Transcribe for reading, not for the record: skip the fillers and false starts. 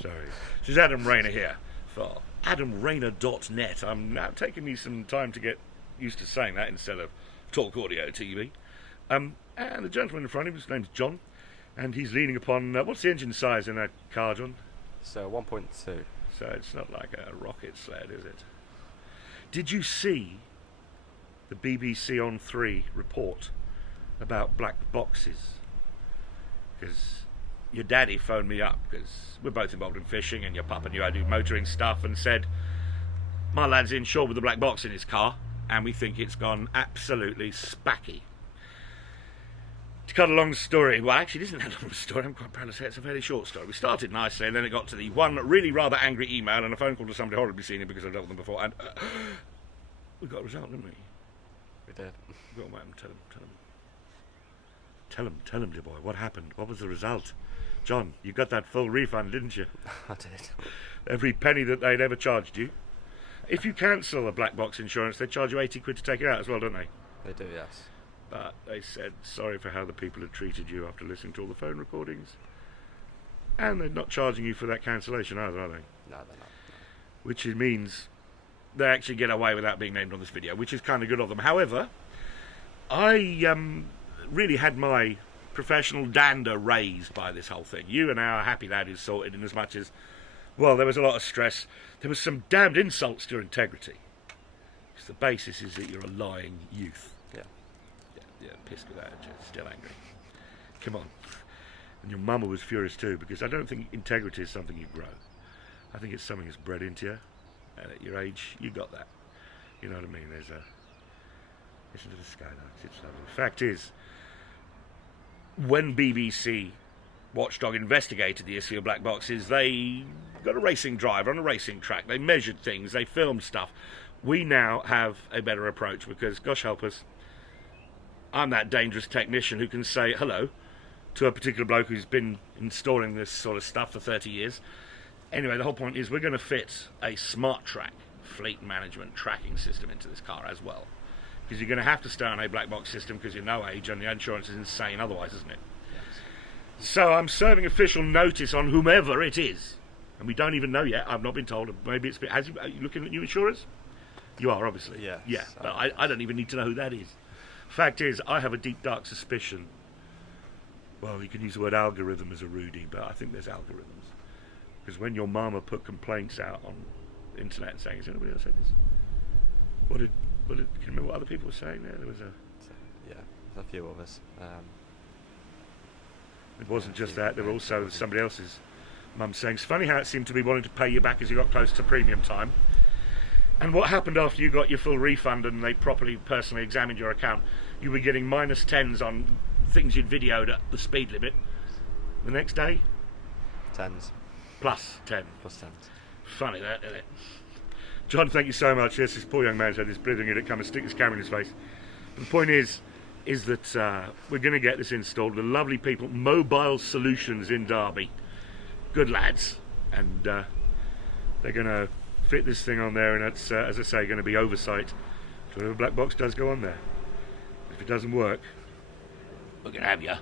Sorry. This is Adam Rayner here for AdamRayner.net. I'm now taking me some time to get used to saying that instead of talk audio TV. And the gentleman in front of him, his name's John, and he's leaning upon, what's the engine size in that car, John? So 1.2. So it's not like a rocket sled, is it? Did you see the BBC On 3 report about black boxes? Because your daddy phoned me up, because we're both involved in fishing, and your papa knew I do motoring stuff, and said, my lad's insured with a black box in his car, and we think it's gone absolutely spacky. To cut a long story, well, actually, it isn't a long story. I'm quite proud to say it's a fairly short story. We started nicely, and then it got to the one really rather angry email and a phone call to somebody horribly senior because I've dealt with them before, and we got a result, didn't we? We did. Go on, tell him, dear boy, what happened? What was the result? John, you got that full refund, didn't you? I did. Every penny that they'd ever charged you. If you cancel a black box insurance, they charge you 80 quid to take it out as well, don't they? They do, yes. But they said sorry for how the people had treated you after listening to all the phone recordings. And they're not charging you for that cancellation either, are they? No, they're not. Which means they actually get away without being named on this video, which is kind of good of them. However, I really had my professional dander raised by this whole thing. You and our happy lad is sorted in as much as, well, there was a lot of stress. There was some damned insults to your integrity. Because the basis is that you're a lying youth. Yeah, pissed with that, still angry. Come on. And your mama was furious too, because I don't think integrity is something you grow. I think it's something that's bred into you, and at your age, you got that. You know what I mean? There's a... Listen to the skylarks, it's lovely. The fact is, when BBC Watchdog investigated the issue of black boxes, they got a racing driver on a racing track. They measured things, they filmed stuff. We now have a better approach, because, gosh help us, I'm that dangerous technician who can say hello to a particular bloke who's been installing this sort of stuff for 30 years. Anyway, the whole point is we're going to fit a smart track fleet management tracking system into this car as well. Because you're going to have to stay on a black box system because you're no age and the insurance is insane otherwise, isn't it? Yes. So I'm serving official notice on whomever it is. And we don't even know yet. I've not been told. Maybe it's been... Are you looking at new insurers? You are, obviously. Yes. Yeah, but I don't even need to know who that is. Fact is, I have a deep, dark suspicion. Well, you can use the word algorithm as a Rudy, but I think there's algorithms. Because when your mama put complaints out on the internet and saying, has anybody else said this? Can you remember what other people were saying there? There was a... Yeah, there's a few of us. It wasn't just that, there were also somebody else's mum saying, it's funny how it seemed to be wanting to pay you back as you got close to premium time. And what happened after you got your full refund and they properly personally examined your account? You were getting -10s on things you'd videoed at the speed limit. The next day? 10s. Plus 10. Plus 10s. Funny that, isn't it? John, thank you so much. Yes, this poor young man's had this breathing in it, come and stick this camera in his face. But the point is that we're going to get this installed. The lovely people, Mobile Solutions in Derby. Good lads. And they're going to fit this thing on there, and it's, as I say, going to be oversight. So whatever black box does go on there. If it doesn't work, we're going to have you.